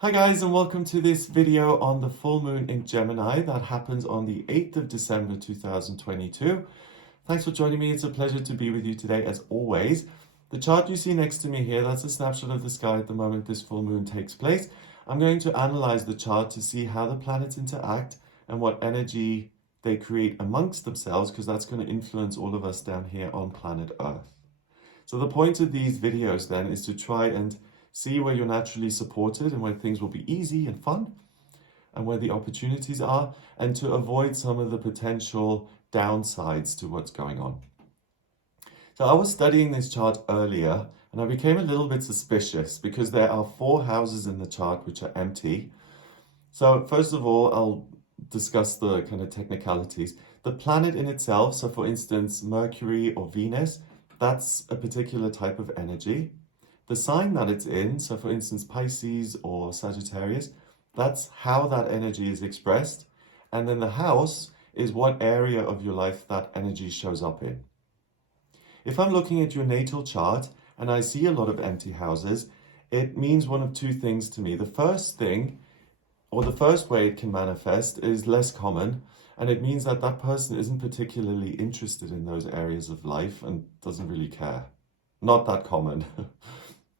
Hi guys, and welcome to this video on the full moon in Gemini that happens on the 8th of December 2022. Thanks for joining me. It's a pleasure to be with you today as always. The chart you see next to me here, that's a snapshot of the sky at the moment this full moon takes place. I'm going to analyze the chart to see how the planets interact and what energy they create amongst themselves, because that's going to influence all of us down here on planet Earth. So the point of these videos then is to try and see where you're naturally supported and where things will be easy and fun and where the opportunities are, and to avoid some of the potential downsides to what's going on. So I was studying this chart earlier and I became a little bit suspicious because there are 4 houses in the chart which are empty. So first of all, I'll discuss the kind of technicalities. The planet in itself, so for instance, Mercury or Venus, that's a particular type of energy. The sign that it's in, so for instance, Pisces or Sagittarius, that's how that energy is expressed. And then the house is what area of your life that energy shows up in. If I'm looking at your natal chart and I see a lot of empty houses, it means one of 2 things to me. The first thing, or the first way it can manifest, is less common. And it means that that person isn't particularly interested in those areas of life and doesn't really care. Not that common.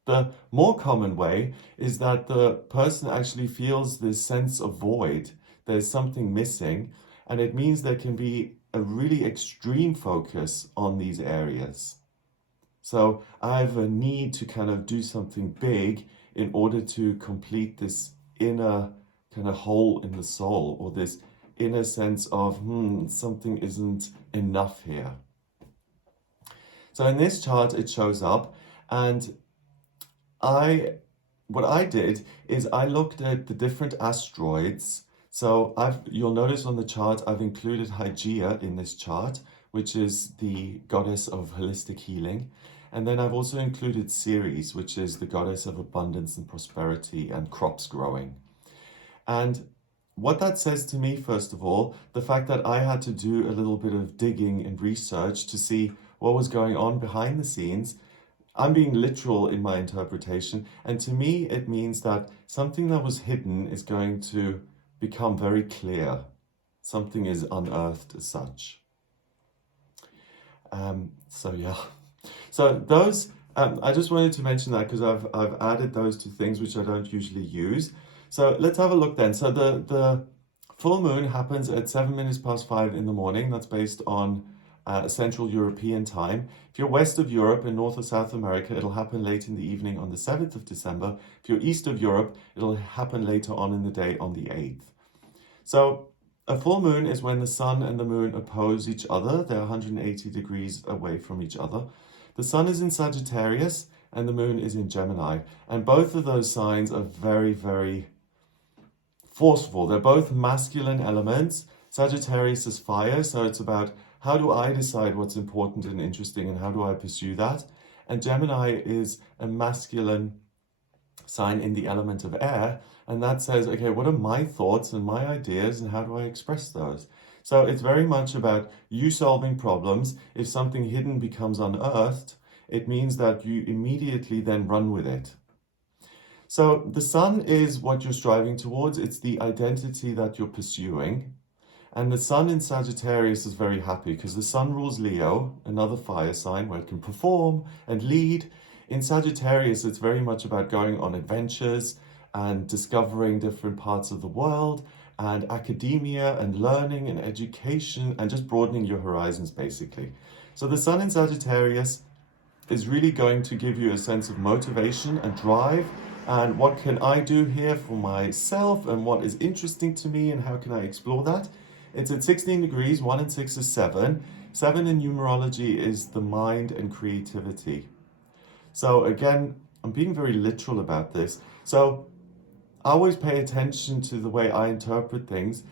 The more common way is that the person actually feels this sense of void. There's something missing, and it means there can be a really extreme focus on these areas. So I have a need to kind of do something big in order to complete this inner kind of hole in the soul, or this inner sense of, something isn't enough here. So in this chart, it shows up, and what I did is I looked at the different asteroids. So you'll notice on the chart, I've included Hygeia in this chart, which is the goddess of holistic healing. And then I've also included Ceres, which is the goddess of abundance and prosperity and crops growing. And what that says to me, first of all, the fact that I had to do a little bit of digging and research to see what was going on behind the scenes. I'm being literal in my interpretation, and to me it means that something that was hidden is going to become very clear. Something is unearthed as such. So those, I just wanted to mention that because I've added those 2 things which I don't usually use. So let's have a look then. So the full moon happens at 7 minutes past 5 in the morning. That's based on Central European time. If you're west of Europe and north or South America, it'll happen late in the evening on the 7th of December. If you're east of Europe, it'll happen later on in the day on the 8th. So a full moon is when the sun and the moon oppose each other. They're 180 degrees away from each other. The sun is in Sagittarius and the moon is in Gemini. And both of those signs are very, very forceful. They're both masculine elements. Sagittarius is fire, so it's about how do I decide what's important and interesting and how do I pursue that? And Gemini is a masculine sign in the element of air, and that says, okay, what are my thoughts and my ideas and how do I express those? So it's very much about you solving problems. If something hidden becomes unearthed, it means that you immediately then run with it. So the sun is what you're striving towards. It's the identity that you're pursuing. And the sun in Sagittarius is very happy because the sun rules Leo, another fire sign where it can perform and lead. In Sagittarius, it's very much about going on adventures and discovering different parts of the world and academia and learning and education and just broadening your horizons, basically. So the sun in Sagittarius is really going to give you a sense of motivation and drive. And what can I do here for myself and what is interesting to me and how can I explore that? It's at 16 degrees, 1 and 6 is 7. 7 in numerology is the mind and creativity. So again, I'm being very literal about this. So I always pay attention to the way I interpret things.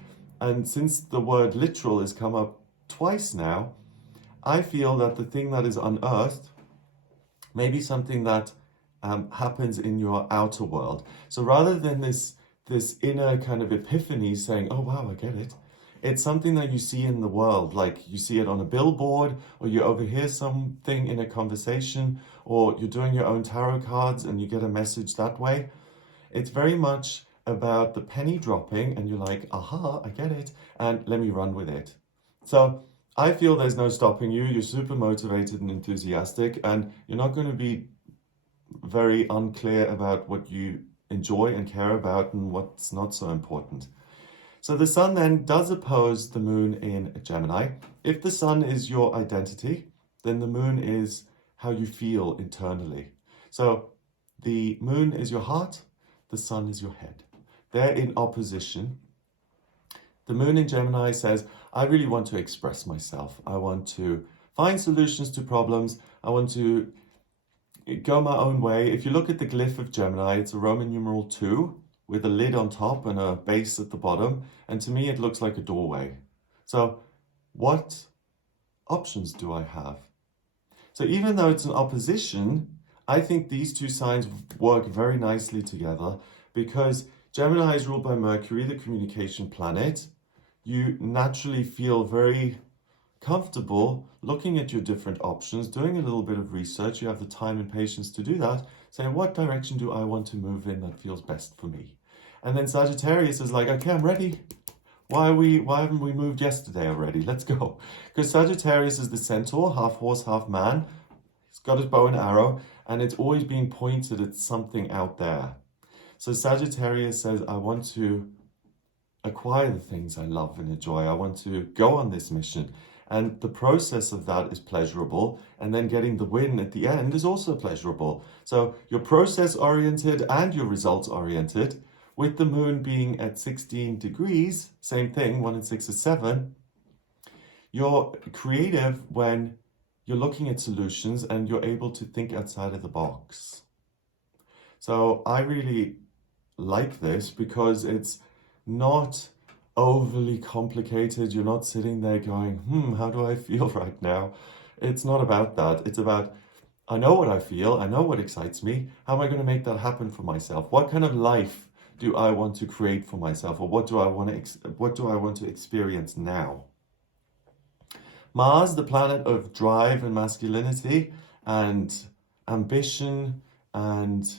And since the word literal has come up twice now, I feel that the thing that is unearthed may be something that happens in your outer world. So rather than this inner kind of epiphany saying, oh wow, I get it, it's something that you see in the world, like you see it on a billboard, or you overhear something in a conversation, or you're doing your own tarot cards and you get a message that way. It's very much about the penny dropping and you're like, aha, I get it, and let me run with it. So I feel there's no stopping you. You're super motivated and enthusiastic, and you're not going to be very unclear about what you enjoy and care about and what's not so important. So the sun then does oppose the moon in Gemini. If the sun is your identity, then the moon is how you feel internally. So the moon is your heart, the sun is your head. They're in opposition. The moon in Gemini says, I really want to express myself. I want to find solutions to problems. I want to go my own way. If you look at the glyph of Gemini, it's a Roman numeral 2 with a lid on top and a base at the bottom. And to me, it looks like a doorway. So what options do I have? So even though it's an opposition, I think these two signs work very nicely together because Gemini is ruled by Mercury, the communication planet. You naturally feel very comfortable looking at your different options, doing a little bit of research. You have the time and patience to do that. Say, what direction do I want to move in that feels best for me? And then Sagittarius is like, okay, I'm ready. Why haven't we moved yesterday already? Let's go. Because Sagittarius is the centaur, half horse, half man. He's got his bow and arrow, and it's always being pointed at something out there. So Sagittarius says, I want to acquire the things I love and enjoy. I want to go on this mission. And the process of that is pleasurable. And then getting the win at the end is also pleasurable. So you're process oriented and you're results oriented. With the moon being at 16 degrees, same thing, 1 and 6 is 7. You're creative when you're looking at solutions and you're able to think outside of the box. So I really like this because it's not overly complicated. You're not sitting there going, how do I feel right now? It's not about that. It's about, I know what I feel. I know what excites me. How am I going to make that happen for myself? What kind of life do I want to create for myself? Or what do I want to experience now? Mars, the planet of drive and masculinity and ambition and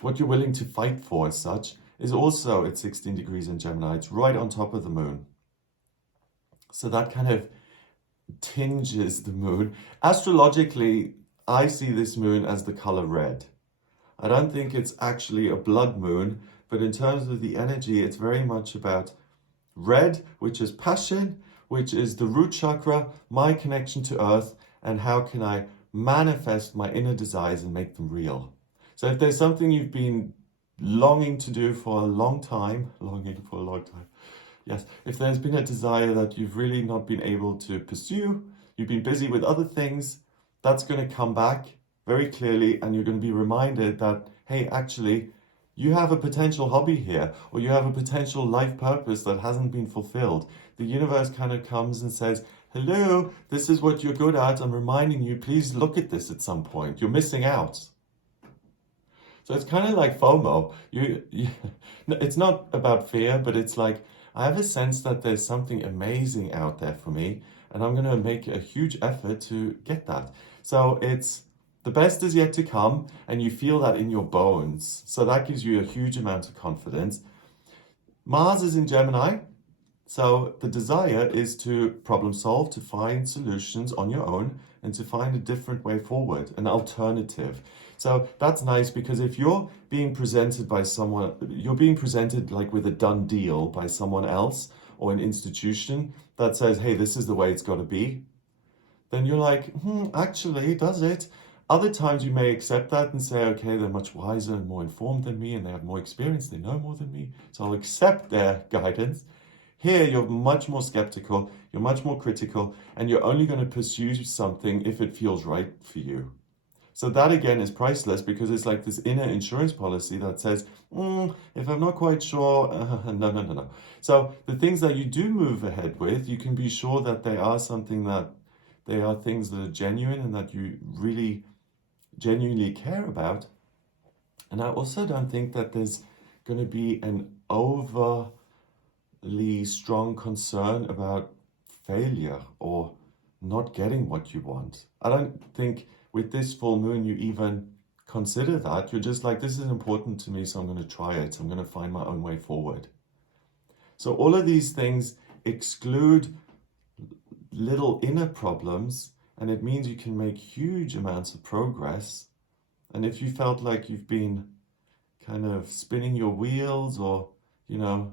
what you're willing to fight for as such, is also at 16 degrees in Gemini. It's right on top of the moon. So that kind of tinges the moon. Astrologically, I see this moon as the color red. I don't think it's actually a blood moon, but in terms of the energy, it's very much about red, which is passion, which is the root chakra, my connection to earth, and how can I manifest my inner desires and make them real. So if there's something you've been longing to do for a long time, yes, if there's been a desire that you've really not been able to pursue, you've been busy with other things, that's going to come back very clearly, and you're going to be reminded that, hey, actually, you have a potential hobby here, or you have a potential life purpose that hasn't been fulfilled. The universe kind of comes and says, hello, this is what you're good at. I'm reminding you, please look at this at some point. You're missing out. So it's kind of like FOMO. It's not about fear, but it's like, I have a sense that there's something amazing out there for me, and I'm going to make a huge effort to get that. So it's the best is yet to come, and you feel that in your bones. So that gives you a huge amount of confidence. Mars is in Gemini. So the desire is to problem solve, to find solutions on your own, and to find a different way forward, an alternative. So that's nice because if you're being presented by someone, you're being presented like with a done deal by someone else or an institution that says, hey, this is the way it's got to be, then you're like, actually, does it? Other times you may accept that and say, okay, they're much wiser and more informed than me and they have more experience, they know more than me, so I'll accept their guidance. Here, you're much more skeptical, you're much more critical, and you're only going to pursue something if it feels right for you. So that, again, is priceless because it's like this inner insurance policy that says, if I'm not quite sure, no. So the things that you do move ahead with, you can be sure that they are things that are genuine and that you really genuinely care about. And I also don't think that there's going to be an overly strong concern about failure or not getting what you want. I don't think with this full moon you even consider that. You're just like, this is important to me, so I'm going to try it. I'm going to find my own way forward. So all of these things exclude little inner problems, and it means you can make huge amounts of progress. And if you felt like you've been kind of spinning your wheels or, you know,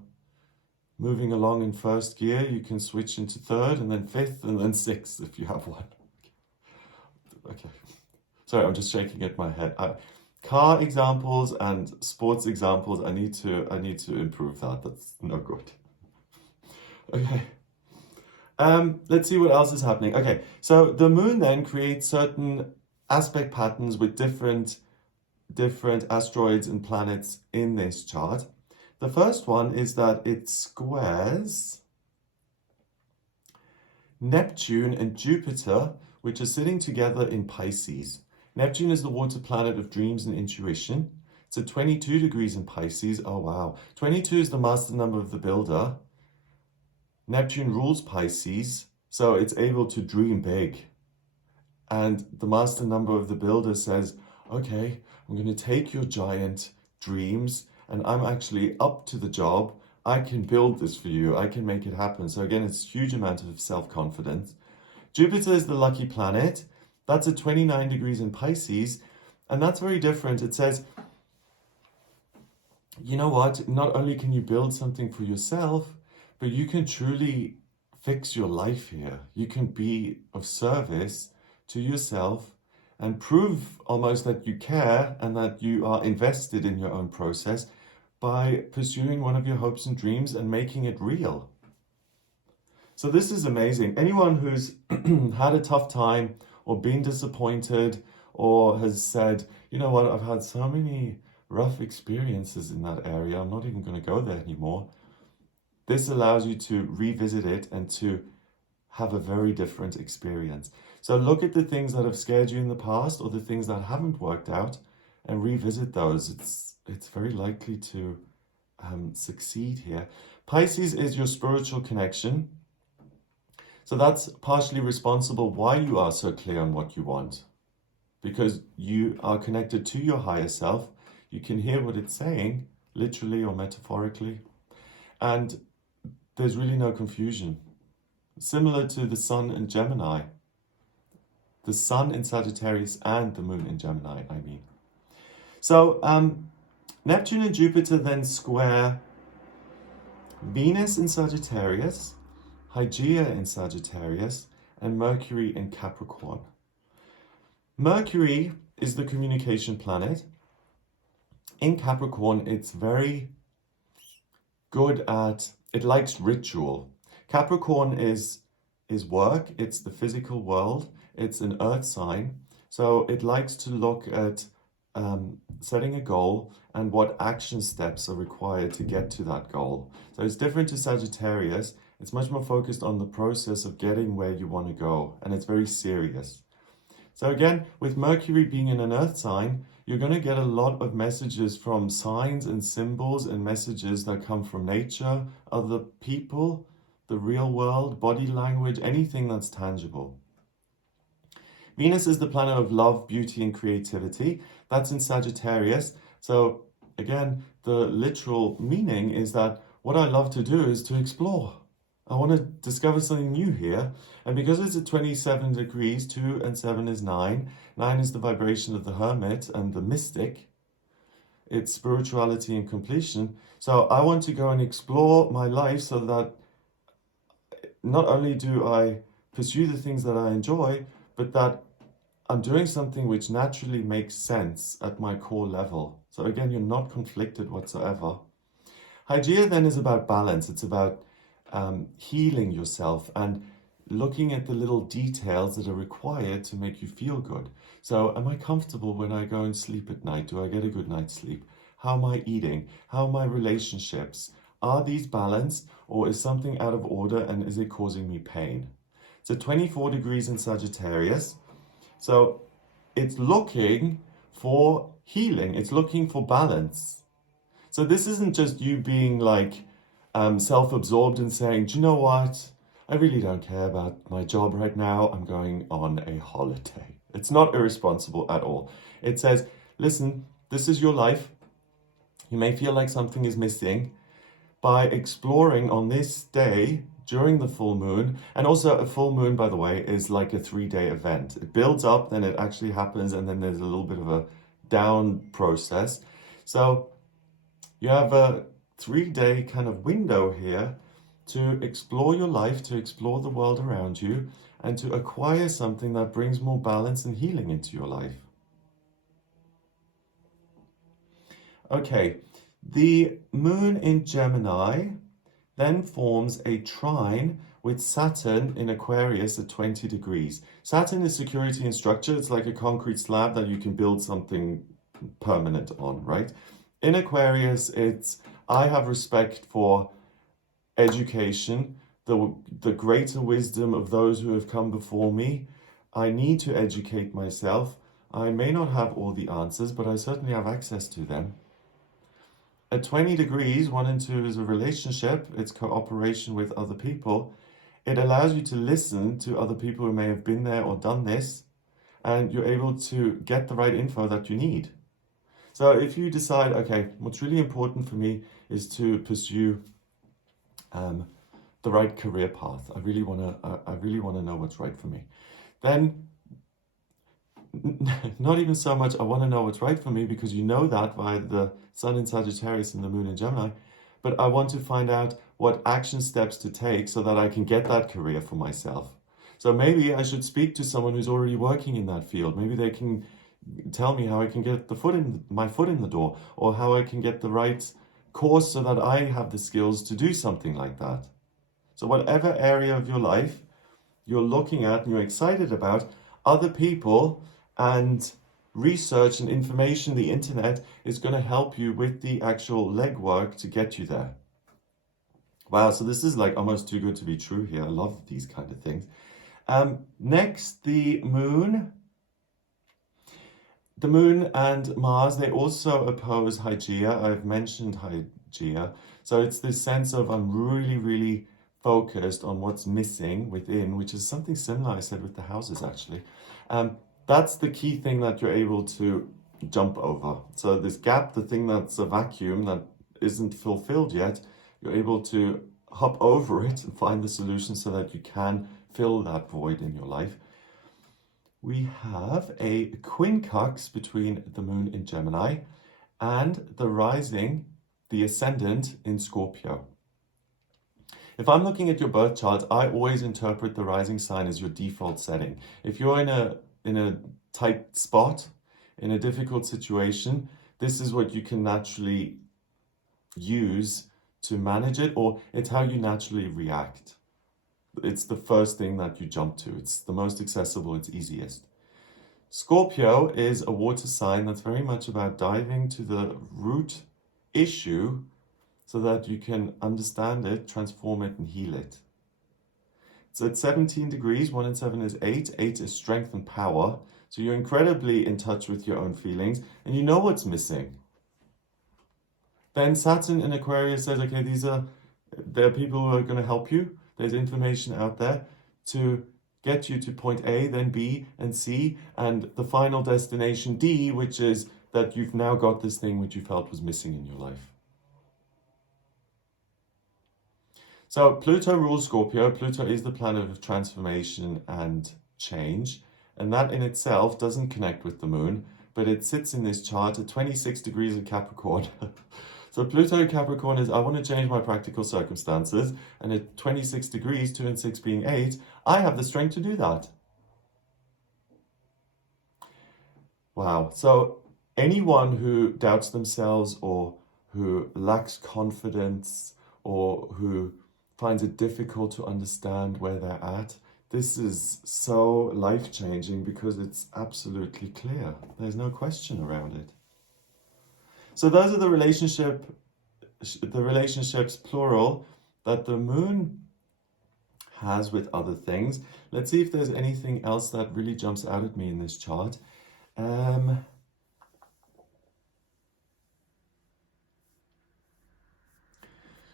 moving along in first gear, you can switch into third and then fifth and then sixth if you have one. Okay. Sorry, I'm just shaking at my head. Car examples and sports examples, I need to improve that. That's no good. Okay. Let's see what else is happening. Okay, so the moon then creates certain aspect patterns with different asteroids and planets in this chart. The first one is that it squares Neptune and Jupiter, which are sitting together in Pisces. Neptune is the water planet of dreams and intuition. It's at 22 degrees in Pisces. Oh, wow. 22 is the master number of the builder. Neptune rules Pisces, so it's able to dream big. And the master number of the builder says, okay, I'm going to take your giant dreams and I'm actually up to the job. I can build this for you. I can make it happen. So again, it's a huge amount of self-confidence. Jupiter is the lucky planet. That's at 29 degrees in Pisces. And that's very different. It says, you know what? Not only can you build something for yourself, but you can truly fix your life here. You can be of service to yourself and prove almost that you care and that you are invested in your own process by pursuing one of your hopes and dreams and making it real. So this is amazing. Anyone who's had a tough time or been disappointed or has said, you know what, I've had so many rough experiences in that area, I'm not even going to go there anymore. This allows you to revisit it and to have a very different experience. So look at the things that have scared you in the past or the things that haven't worked out and revisit those. It's very likely to succeed here. Pisces is your spiritual connection. So that's partially responsible why you are so clear on what you want. Because you are connected to your higher self. You can hear what it's saying, literally or metaphorically. And there's really no confusion. Similar to the sun in Gemini. The sun in Sagittarius and the moon in Gemini, I mean. So Neptune and Jupiter then square Venus in Sagittarius, Hygeia in Sagittarius, and Mercury in Capricorn. Mercury is the communication planet. In Capricorn, it's very good at, it likes ritual. Capricorn is work, it's the physical world, it's an earth sign. So it likes to look at setting a goal and what action steps are required to get to that goal. So it's different to Sagittarius. It's much more focused on the process of getting where you want to go, and it's very serious. So again, with Mercury being in an earth sign, you're going to get a lot of messages from signs and symbols and messages that come from nature, other people, the real world, body language, anything that's tangible. Venus is the planet of love, beauty, and creativity. That's in Sagittarius. So again, the literal meaning is that what I love to do is to explore. I want to discover something new here. And because it's at 27 degrees, 2 and 7 is 9. 9 is the vibration of the hermit and the mystic. It's spirituality and completion. So I want to go and explore my life so that not only do I pursue the things that I enjoy, but that I'm doing something which naturally makes sense at my core level. So again, you're not conflicted whatsoever. Hygeia then is about balance. It's about healing yourself and looking at the little details that are required to make you feel good. So am I comfortable when I go and sleep at night? Do I get a good night's sleep? How am I eating? How are my relationships? Are these balanced, or is something out of order and is it causing me pain? It's at 24 degrees in Sagittarius. So it's looking for healing. It's looking for balance. So this isn't just you being like self-absorbed and saying, do you know what? I really don't care about my job right now. I'm going on a holiday. It's not irresponsible at all. It says, listen, this is your life. You may feel like something is missing. By exploring on this day during the full moon, and also a full moon, by the way, is like a 3-day event. It builds up, then it actually happens, and then there's a little bit of a down process. So you have a 3-day kind of window here to explore your life, to explore the world around you, and to acquire something that brings more balance and healing into your life. Okay, the moon in Gemini then forms a trine with Saturn in Aquarius at 20 degrees. Saturn is security and structure. It's like a concrete slab that you can build something permanent on, right? In Aquarius, it's I have respect for education, the greater wisdom of those who have come before me. I need to educate myself. I may not have all the answers, but I certainly have access to them. At 20 degrees, 1 and 2 is a relationship. It's cooperation with other people. It allows you to listen to other people who may have been there or done this, and you're able to get the right info that you need. So if you decide, okay, what's really important for me is to pursue the right career path. I really want to know what's right for me. Then not even so much I want to know what's right for me, because you know that via the Sun in Sagittarius and the Moon in Gemini, but I want to find out what action steps to take so that I can get that career for myself. So maybe I should speak to someone who's already working in that field. Maybe they can tell me how I can get my foot in the door, or how I can get the right course so that I have the skills to do something like that. So whatever area of your life you're looking at and you're excited about, other people and research and information, the internet, is going to help you with the actual legwork to get you there. Wow, so this is like almost too good to be true here. I love these kind of things. Next, the moon. The moon and Mars, they also oppose Hygeia. I've mentioned Hygeia. So it's this sense of I'm really, really focused on what's missing within, which is something similar I said with the houses, actually. That's the key thing that you're able to jump over. So this gap, the thing that's a vacuum that isn't fulfilled yet, you're able to hop over it and find the solution so that you can fill that void in your life. We have a quincux between the moon in Gemini and the rising, the ascendant in Scorpio. If I'm looking at your birth chart, I always interpret the rising sign as your default setting. If you're in a tight spot, in a difficult situation, this is what you can naturally use to manage it, or it's how you naturally react. It's the first thing that you jump to. It's the most accessible, it's easiest. Scorpio is a water sign that's very much about diving to the root issue so that you can understand it, transform it, and heal it. It's at 17 degrees, 1 and 7 is 8. 8 is strength and power. So you're incredibly in touch with your own feelings, and you know what's missing. Then Saturn in Aquarius says, okay, there are people who are going to help you. There's information out there to get you to point A, then B, and C, and the final destination D, which is that you've now got this thing which you felt was missing in your life. So Pluto rules Scorpio. Pluto is the planet of transformation and change, and that in itself doesn't connect with the moon, but it sits in this chart at 26 degrees of Capricorn. So Pluto Capricorn is, I want to change my practical circumstances, and at 26 degrees, 2 and 6 being 8, I have the strength to do that. Wow. So anyone who doubts themselves, or who lacks confidence, or who finds it difficult to understand where they're at, this is so life-changing because it's absolutely clear. There's no question around it. So those are the relationships, plural, that the moon has with other things. Let's see if there's anything else that really jumps out at me in this chart.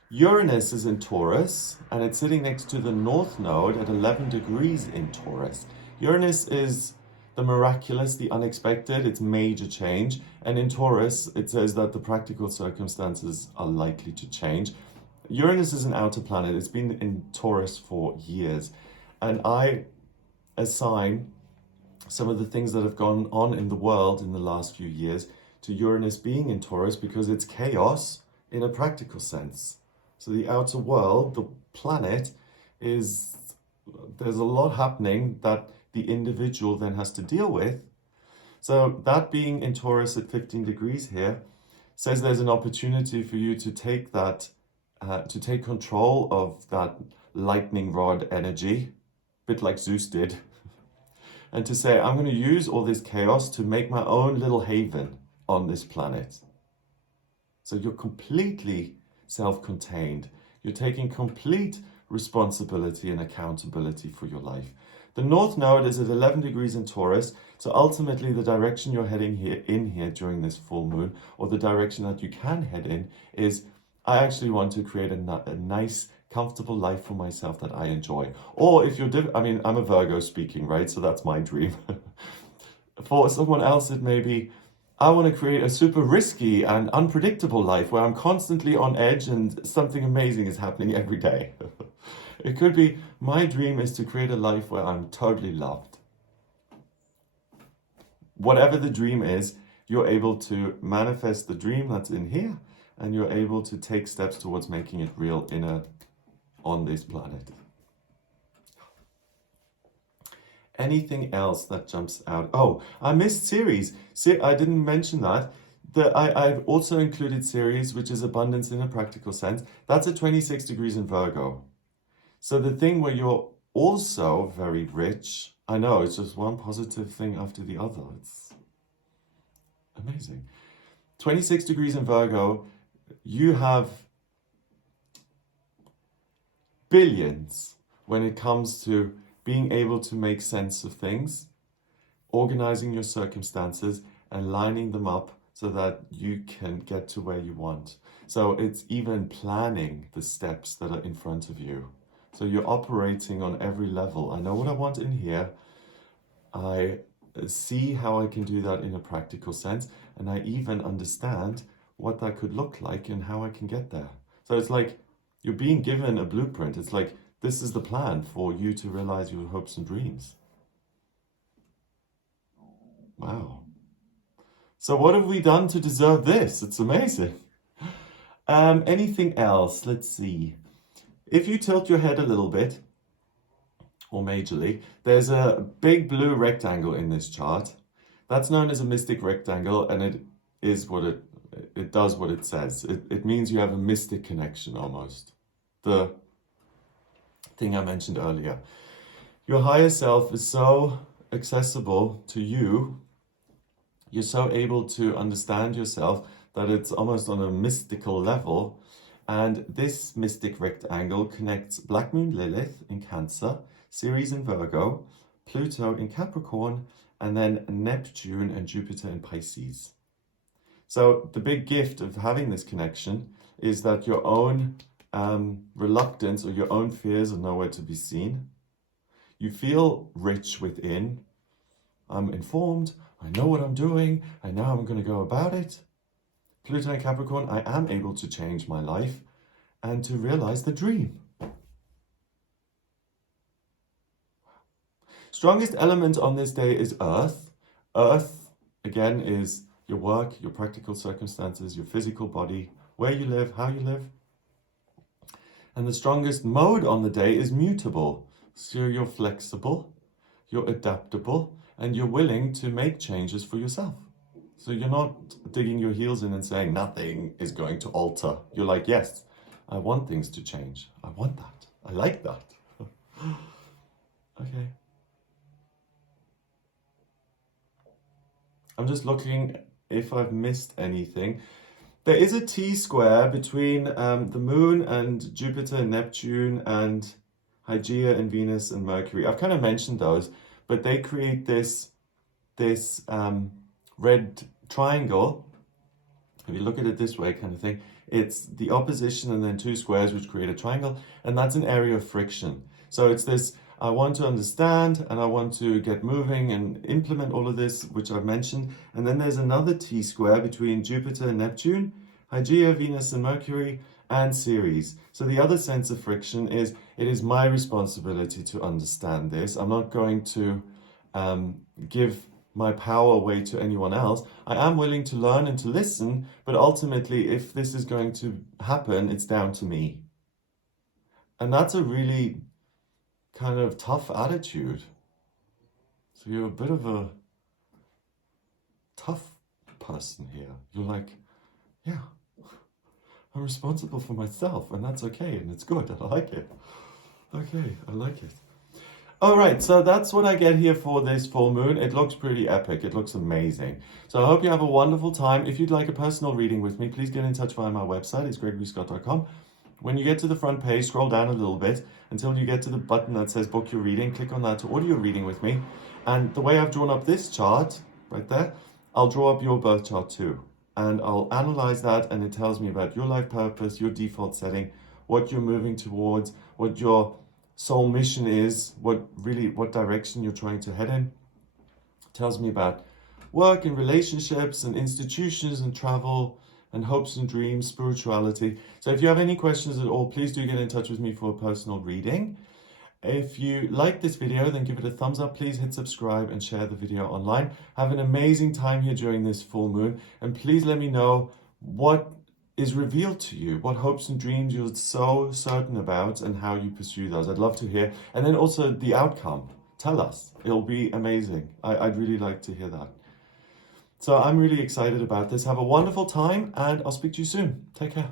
Uranus is in Taurus, and it's sitting next to the North Node at 11 degrees in Taurus. Uranus is the miraculous, the unexpected, it's major change. And in Taurus, it says that the practical circumstances are likely to change. Uranus is an outer planet. It's been in Taurus for years. And I assign some of the things that have gone on in the world in the last few years to Uranus being in Taurus because it's chaos in a practical sense. So the outer world, the planet, there's a lot happening that the individual then has to deal with. So that being in Taurus at 15 degrees here says there's an opportunity for you to take that, to take control of that lightning rod energy, a bit like Zeus did, and to say, I'm going to use all this chaos to make my own little haven on this planet. So you're completely self-contained. You're taking complete responsibility and accountability for your life. The North Node is at 11 degrees in Taurus, so ultimately the direction you're heading here during this full moon, or the direction that you can head in, is I actually want to create a nice, comfortable life for myself that I enjoy. Or if you're, I'm a Virgo speaking, right? So that's my dream. For someone else, it may be, I want to create a super risky and unpredictable life where I'm constantly on edge and something amazing is happening every day. It could be, my dream is to create a life where I'm totally loved. Whatever the dream is, you're able to manifest the dream that's in here, and you're able to take steps towards making it real on this planet. Anything else that jumps out? Oh, I missed Ceres. I didn't mention that. I've also included Ceres, which is abundance in a practical sense. That's at 26 degrees in Virgo. So the thing where you're also very rich, I know, it's just one positive thing after the other. It's amazing. 26 degrees in Virgo, you have billions when it comes to being able to make sense of things, organizing your circumstances and lining them up so that you can get to where you want. So it's even planning the steps that are in front of you. So you're operating on every level. I know what I want in here. I see how I can do that in a practical sense. And I even understand what that could look like and how I can get there. So it's like you're being given a blueprint. It's like, this is the plan for you to realize your hopes and dreams. Wow. So what have we done to deserve this? It's amazing. Anything else? Let's see. If you tilt your head a little bit, or majorly, there's a big blue rectangle in this chart. That's known as a mystic rectangle, and it is what it does what it says. It means you have a mystic connection almost. The thing I mentioned earlier. Your higher self is so accessible to you. You're so able to understand yourself that it's almost on a mystical level. And this mystic rectangle connects Black Moon Lilith in Cancer, Ceres in Virgo, Pluto in Capricorn, and then Neptune and Jupiter in Pisces. So the big gift of having this connection is that your own reluctance or your own fears are nowhere to be seen. You feel rich within. I'm informed. I know what I'm doing. I know how I'm going to go about it. Pluto and Capricorn, I am able to change my life and to realize the dream. Strongest element on this day is Earth. Earth, again, is your work, your practical circumstances, your physical body, where you live, how you live. And the strongest mode on the day is mutable. So you're flexible, you're adaptable, and you're willing to make changes for yourself. So you're not digging your heels in and saying nothing is going to alter. You're like, yes, I want things to change. I want that. I like that. Okay. I'm just looking if I've missed anything. There is a T-square between the Moon and Jupiter and Neptune and Hygeia and Venus and Mercury. I've kind of mentioned those, but they create this red triangle. If you look at it this way, kind of thing, it's the opposition and then two squares which create a triangle, and that's an area of friction. So it's this I want to understand and I want to get moving and implement all of this, which I've mentioned. And then there's another T-square between Jupiter and Neptune, Hygeia, Venus and Mercury, and Ceres. So the other sense of friction is it is my responsibility to understand this. I'm not going to give my power away to anyone else. I am willing to learn and to listen, but ultimately, if this is going to happen, it's down to me. And that's a really kind of tough attitude. So you're a bit of a tough person here. You're like, yeah, I'm responsible for myself, and that's okay, and it's good. I like it. Okay, I like it. All right, so that's what I get here for this full moon. It looks pretty epic. It looks amazing. So I hope you have a wonderful time. If you'd like a personal reading with me, please get in touch via my website. It's gregoryscott.com. When you get to the front page, scroll down a little bit until you get to the button that says book your reading. Click on that to order your reading with me. And the way I've drawn up this chart, right there, I'll draw up your birth chart too. And I'll analyze that, and it tells me about your life purpose, your default setting, what you're moving towards, what your soul mission is, what direction you're trying to head in. It tells me about work and relationships and institutions and travel and hopes and dreams, spirituality. So if you have any questions at all, please do get in touch with me for a personal reading. If you like this video, then give it a thumbs up. Please hit subscribe and share the video online. Have an amazing time here during this full moon. And please let me know what is revealed to you, what hopes and dreams you're so certain about and how you pursue those. I'd love to hear. And then also the outcome. Tell us. It'll be amazing. I'd really like to hear that. So I'm really excited about this. Have a wonderful time, and I'll speak to you soon. Take care.